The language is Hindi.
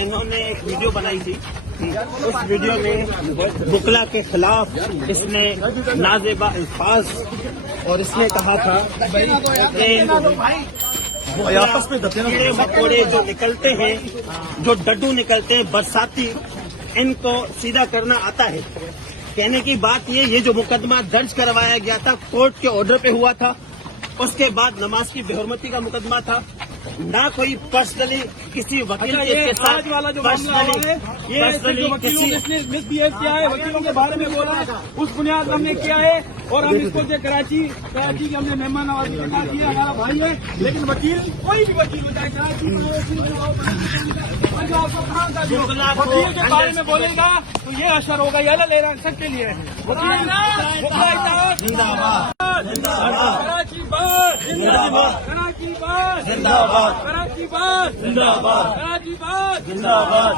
इन्होंने एक वीडियो बनाई थी। उस वीडियो में बुकला के खिलाफ इसने नाजेबा अल्फाज और इसने कहा था कि आपस में कीड़े मकोड़े जो निकलते हैं, जो डड्डू निकलते हैं बरसाती, इनको सीधा करना आता है। कहने की बात ये जो मुकदमा दर्ज करवाया गया था कोर्ट के ऑर्डर पे हुआ था, उसके बाद नमाज की बेहुरमती का मुकदमा था, ना कोई पर्सनली किसी वकील के साथ आज वाला जो मामला हुआ है, ये जो वकीलों ने मिसबिहेव किया है, वकीलों के बारे में बोला है, उस बुनियाद पर हमने किया है। और हम इसको जो कराची की हमने मेहमान नवाजी के साथ किया, हमारा भाई है, लेकिन वकील कोई भी वकील बताए वकील के बारे में बोलेगा तो ये असर होगा, ये ले रहा सबके लिए कराची बात जिंदाबाद, कराची बात जिंदाबाद, कराची बात जिंदाबाद, कराची बात जिंदाबाद।